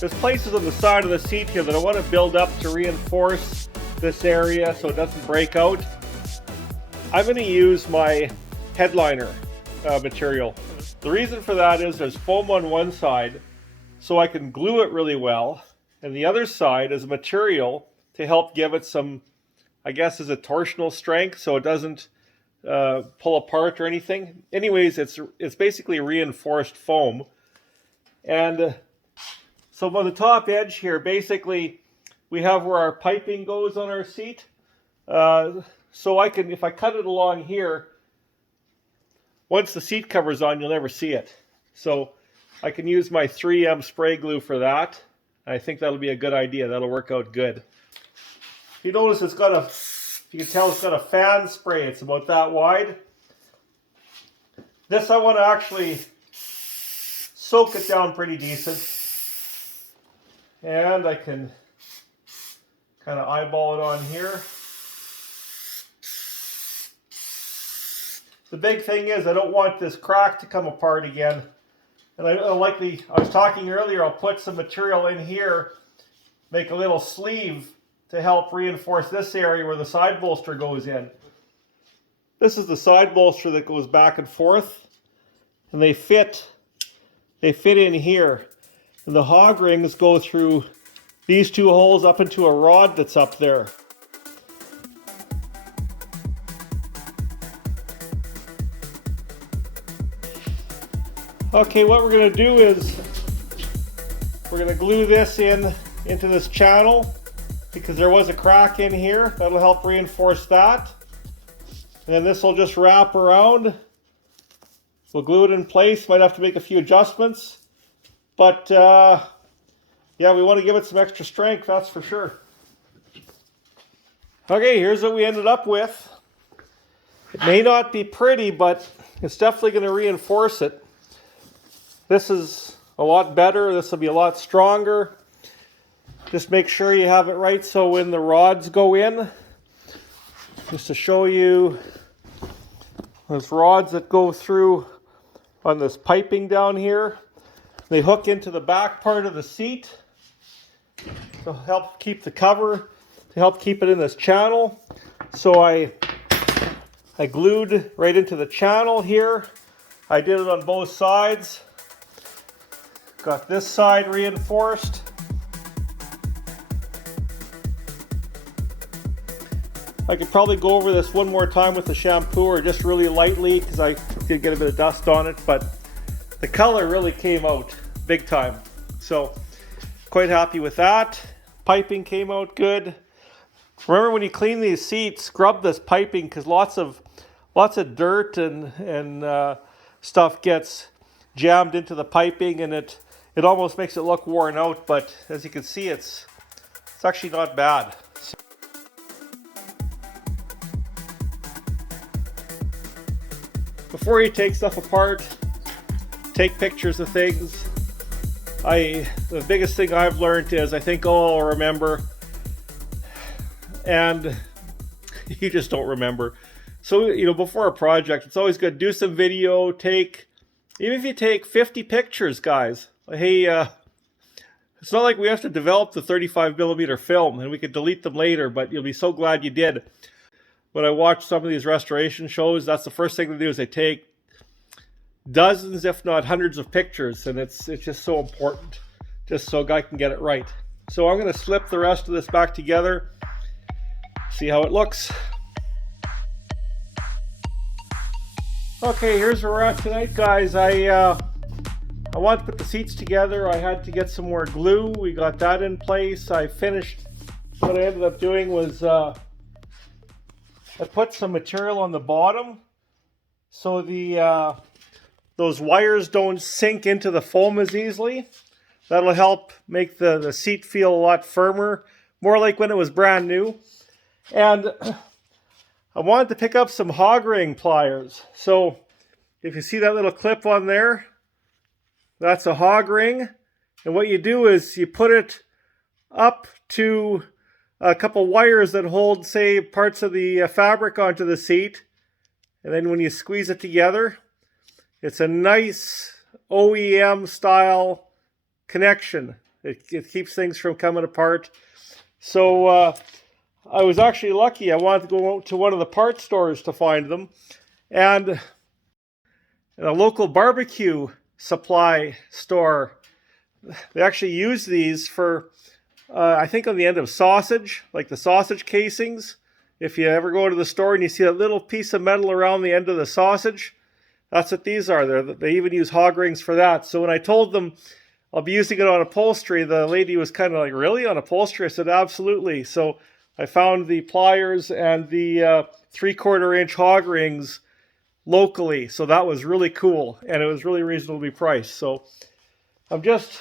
There's places on the side of the seat here that I want to build up to reinforce this area so it doesn't break out. I'm going to use my headliner material. The reason for that is there's foam on one side, so I can glue it really well, and the other side is material to help give it some, I guess, is a torsional strength so it doesn't pull apart or anything. Anyways, it's basically reinforced foam. And so on the top edge here, basically we have where our piping goes on our seat. So I can, if I cut it along here, once the seat cover's on, you'll never see it. So I can use my 3M spray glue for that. I think that'll be a good idea. That'll work out good. You notice it's got a, you can tell it's got a fan spray. It's about that wide. This I want to actually soak it down pretty decent. And I can kind of eyeball it on here. The big thing is I don't want this crack to come apart again. And I was talking earlier, I'll put some material in here, make a little sleeve to help reinforce this area where the side bolster goes in. This is the side bolster that goes back and forth, and they fit in here. And the hog rings go through these two holes up into a rod that's up there. Okay, what we're going to do is we're going to glue this into this channel because there was a crack in here. That'll help reinforce that. And then this will just wrap around. We'll glue it in place. Might have to make a few adjustments. But yeah, we want to give it some extra strength, that's for sure. Okay, here's what we ended up with. It may not be pretty, but it's definitely going to reinforce it. This is a lot better. This will be a lot stronger. Just make sure you have it right so when the rods go in, just to show you, there's rods that go through on this piping down here. They hook into the back part of the seat to help keep the cover, to help keep it in this channel. So I glued right into the channel here. I did it on both sides. Got this side reinforced. I could probably go over this one more time with the shampoo or just really lightly because I did get a bit of dust on it, but the color really came out big time. So quite happy with that. Piping came out good. Remember when you clean these seats, scrub this piping because lots of dirt and stuff gets jammed into the piping, and it almost makes it look worn out, but as you can see, it's actually not bad. Before you take stuff apart, take pictures of things. The biggest thing I've learned is I think all I'll remember, and you just don't remember. So, you know, before a project, it's always good to do some video, even if you take 50 pictures, guys. Hey, it's not like we have to develop the 35mm film and we could delete them later, but you'll be so glad you did. When I watch some of these restoration shows, that's the first thing they do is they take dozens, if not hundreds of pictures, and it's just so important, just so a guy can get it right. So I'm going to slip the rest of this back together, see how it looks. Okay, here's where we're at tonight, guys. I wanted to put the seats together. I had to get some more glue. We got that in place. I finished. What I ended up doing was I put some material on the bottom so those wires don't sink into the foam as easily. That'll help make the seat feel a lot firmer, more like when it was brand new. And I wanted to pick up some hog ring pliers. So if you see that little clip on there, that's a hog ring. And what you do is you put it up to a couple wires that hold, say, parts of the fabric onto the seat. And then when you squeeze it together, it's a nice OEM style connection. It keeps things from coming apart. So I was actually lucky. I wanted to go out to one of the parts stores to find them. And in a local barbecue supply store, they actually use these for, I think on the end of sausage, like the sausage casings. If you ever go to the store and you see a little piece of metal around the end of the sausage, that's what these are. They even use hog rings for that. So when I told them I'll be using it on upholstery, the lady was kind of like, really, on upholstery? I said, absolutely. So I found the pliers and the 3/4 inch hog rings locally. So that was really cool, and it was really reasonably priced. So I'm just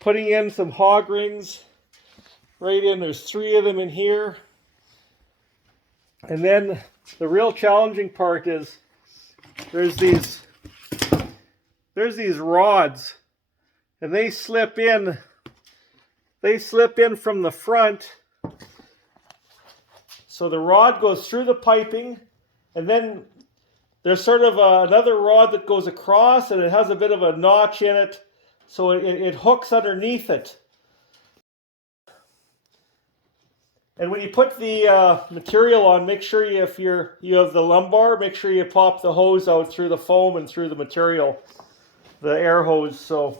putting in some hog rings right in. There's 3 of them in here. And then the real challenging part is there's these rods, and they slip in from the front. So the rod goes through the piping, and then there's sort of another rod that goes across, and it has a bit of a notch in it, so it hooks underneath it. And when you put the material on, make sure if you have the lumbar, make sure you pop the hose out through the foam and through the material, the air hose. So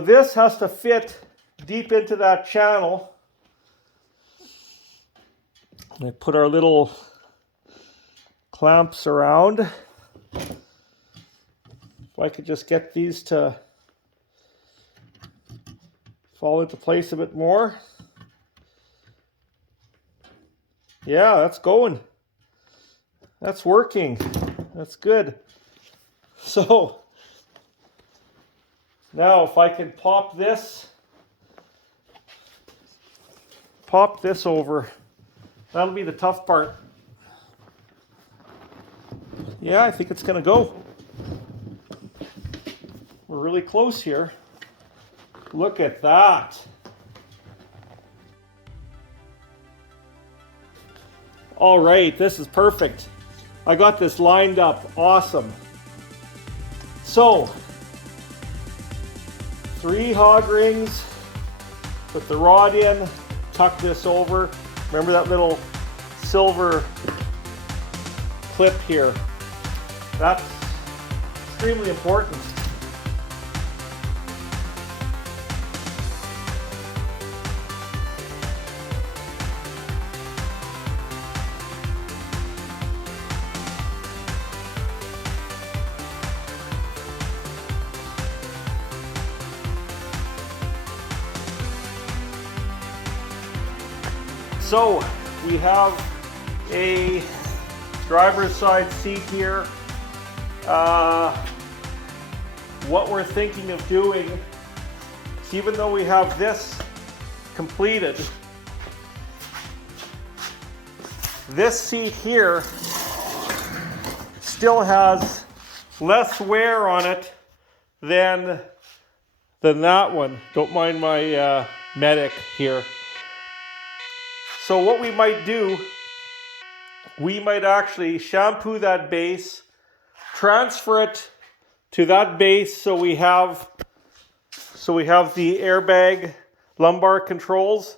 this has to fit deep into that channel. I put our little clamps around. If I could just get these to fall into place a bit more. Yeah, that's going. That's working. That's good. So now if I can pop this over, that'll be the tough part. Yeah, I think it's going to go. We're really close here. Look at that. All right, this is perfect. I got this lined up. Awesome. So, 3 hog rings, put the rod in, tuck this over. Remember that little silver clip here? That's extremely important. So we have a driver's side seat here. What we're thinking of doing is, even though we have this completed, this seat here still has less wear on it than that one. Don't mind my medic here. So what we might do, we might actually shampoo that base, transfer it to that base so we have the airbag lumbar controls.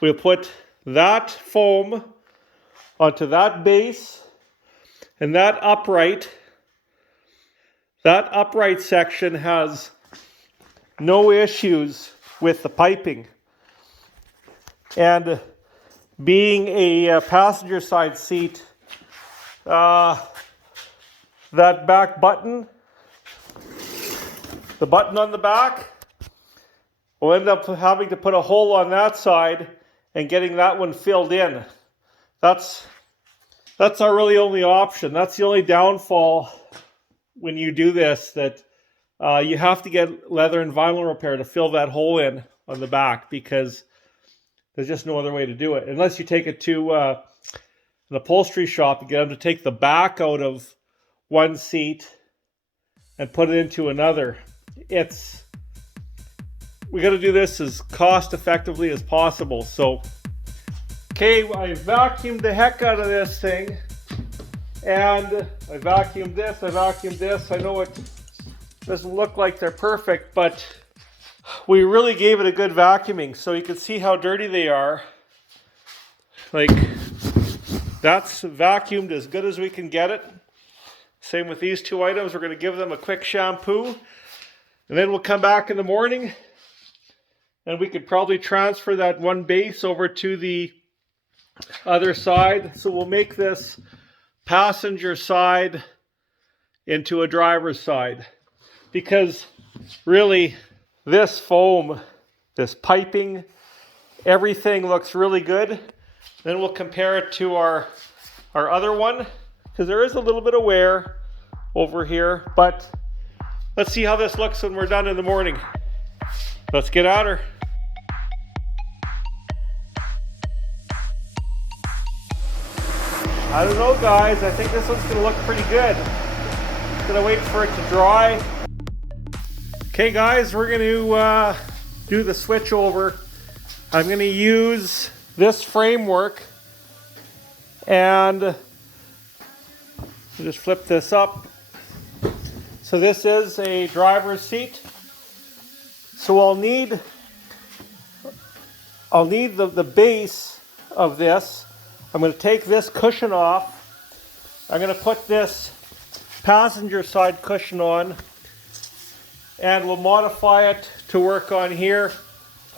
We'll put that foam onto that base, and that upright section has no issues with the piping. And being a passenger side seat, that back button, the button on the back, we'll end up having to put a hole on that side and getting that one filled in. That's our really only option. That's the only downfall when you do this, that you have to get leather and vinyl repair to fill that hole in on the back, because there's just no other way to do it. Unless you take it to an upholstery shop and get them to take the back out of one seat and put it into another. We got to do this as cost effectively as possible. So, okay, I vacuumed the heck out of this thing. And I vacuumed this, I vacuumed this. I know it doesn't look like they're perfect, but we really gave it a good vacuuming, so you can see how dirty they are. Like, that's vacuumed as good as we can get it. Same with these two items. We're going to give them a quick shampoo, and then we'll come back in the morning, and we could probably transfer that one base over to the other side. So we'll make this passenger side into a driver's side, because really this foam, this piping, everything looks really good. Then we'll compare it to our other one, because there is a little bit of wear over here, but let's see how this looks when we're done in the morning. Let's get at her. I don't know, guys. I think this one's going to look pretty good. Gonna wait for it to dry. Okay, guys, we're going to do the switch over. I'm going to use this framework, and just flip this up. So this is a driver's seat. So I'll need the base of this. I'm going to take this cushion off. I'm going to put this passenger side cushion on, and we'll modify it to work on here.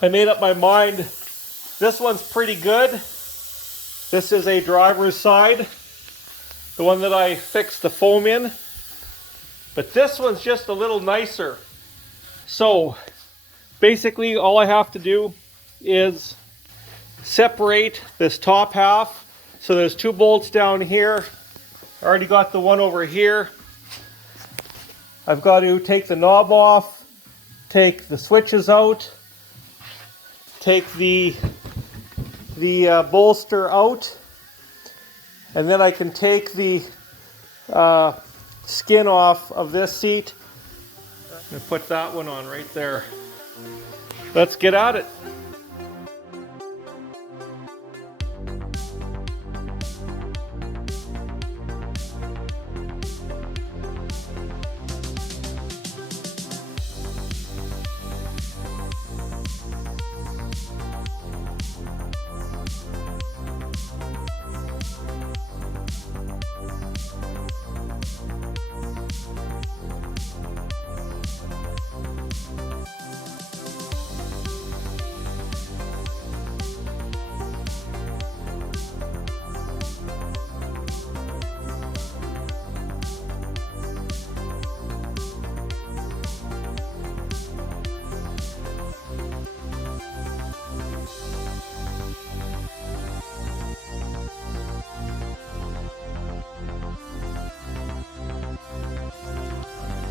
I made up my mind. This one's pretty good. This is a driver's side, the one that I fixed the foam in. But this one's just a little nicer. So basically all I have to do is separate this top half. So there's two bolts down here. I already got the one over here. I've got to take the knob off, take the switches out, take the bolster out, and then I can take the skin off of this seat and put that one on right there. Let's get at it.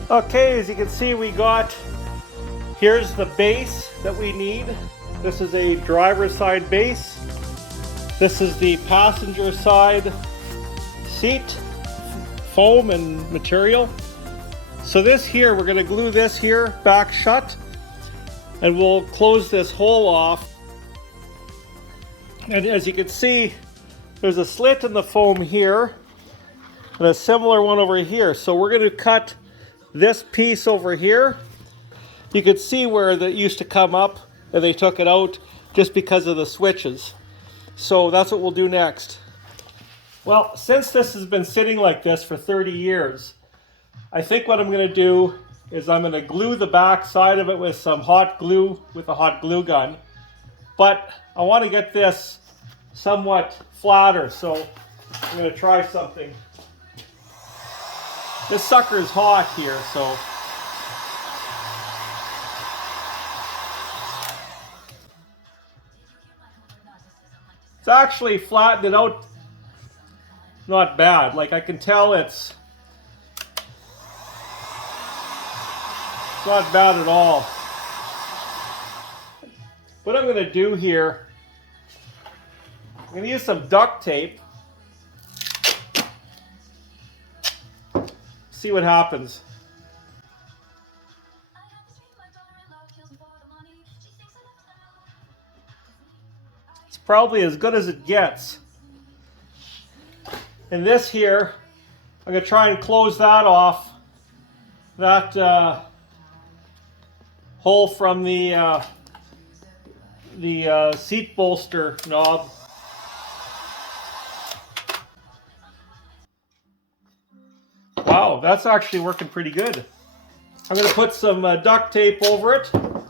Okay, as you can see, here's the base that we need. This is a driver's side base. This is the passenger side seat, foam and material. So this here, we're going to glue this here back shut, and we'll close this hole off. And as you can see, there's a slit in the foam here and a similar one over here. So we're going to cut this piece over here. You can see where that used to come up and they took it out just because of the switches. So that's what we'll do next. Well, since this has been sitting like this for 30 years, I think what I'm going to do is I'm going to glue the back side of it with some hot glue with a hot glue gun. But I want to get this somewhat flatter, so I'm going to try something. This sucker is hot here, so it's actually flattened it out not bad. Like, I can tell it's not bad at all. What I'm going to do here, I'm going to use some duct tape. See what happens. It's probably as good as it gets. And this here, I'm going to try and close that off, that pull from the seat bolster knob. Wow, that's actually working pretty good. I'm going to put some duct tape over it. And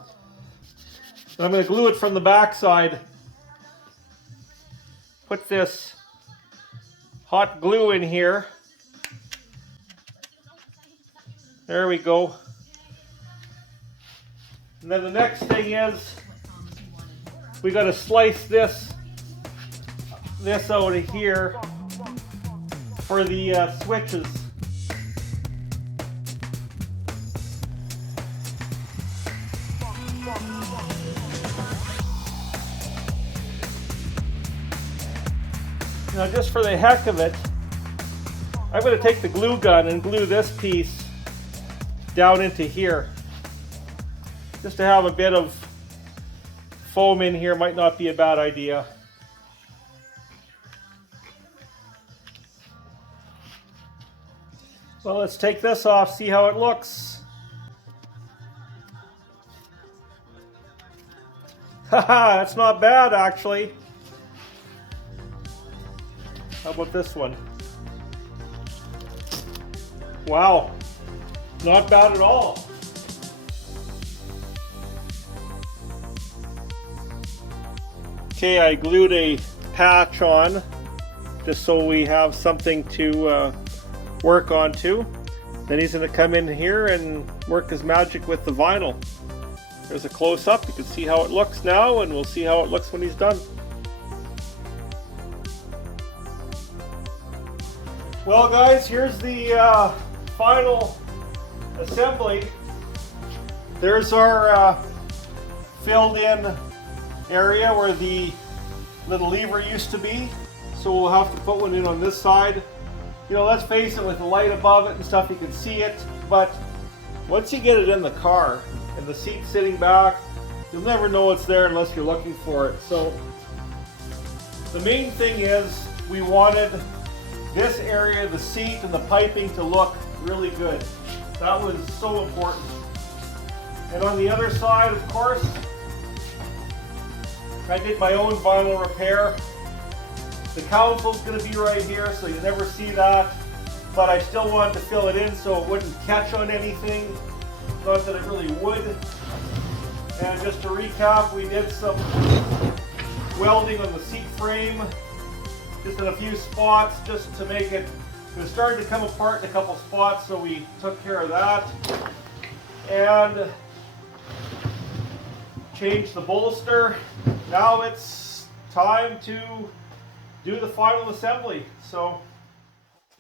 I'm going to glue it from the back side. Put this hot glue in here. There we go. And then the next thing is we got to slice this out of here for the switches. Now, just for the heck of it, I'm going to take the glue gun and glue this piece down into here. Just to have a bit of foam in here might not be a bad idea. Well, let's take this off, see how it looks. Haha, that's not bad actually. How about this one? Wow, not bad at all. Okay, I glued a patch on just so we have something to work on too. Then he's going to come in here and work his magic with the vinyl. There's a close-up. You can see how it looks now, and we'll see how it looks when he's done. Well guys, here's the final assembly. There's our filled in area where the little lever used to be. So we'll have to put one in on this side. You know, let's face it, with the light above it and stuff, you can see it. But once you get it in the car and the seat's sitting back, you'll never know it's there unless you're looking for it. So the main thing is we wanted this area, the seat and the piping, to look really good. That was so important. And on the other side, of course, I did my own vinyl repair. The counsel's going to be right here, so you never see that. But I still wanted to fill it in so it wouldn't catch on anything. Not that it really would. And just to recap, we did some welding on the seat frame, just in a few spots, just to make it. It was starting to come apart in a couple spots, so we took care of that. And changed the bolster. Now it's time to do the final assembly. So,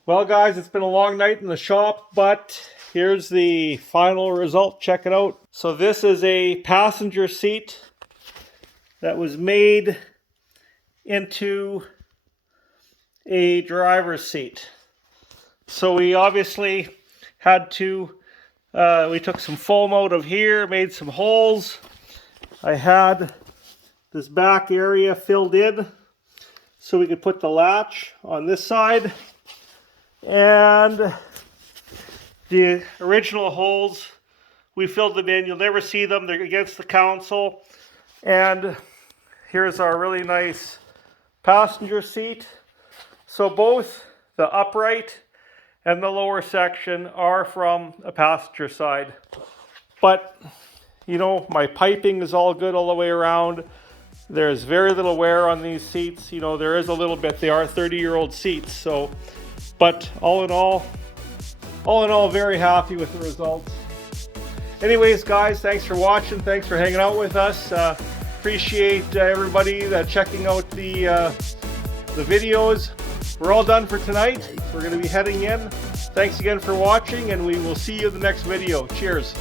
well guys, it's been a long night in the shop, but here's the final result. Check it out. So this is a passenger seat that was made into a driver's seat. So we obviously had to, we took some foam out of here, made some holes. I had this back area filled in so we could put the latch on this side. And the original holes, we filled them in. You'll never see them. They're against the console. And here's our really nice passenger seat. So both the upright and the lower section are from a passenger side. But, you know, my piping is all good all the way around. There's very little wear on these seats. You know, there is a little bit. They are 30-year-old seats. So, but all in all, very happy with the results. Anyways, guys, thanks for watching. Thanks for hanging out with us. Appreciate everybody checking out the videos. We're all done for tonight. We're going to be heading in. Thanks again for watching, and we will see you in the next video. Cheers.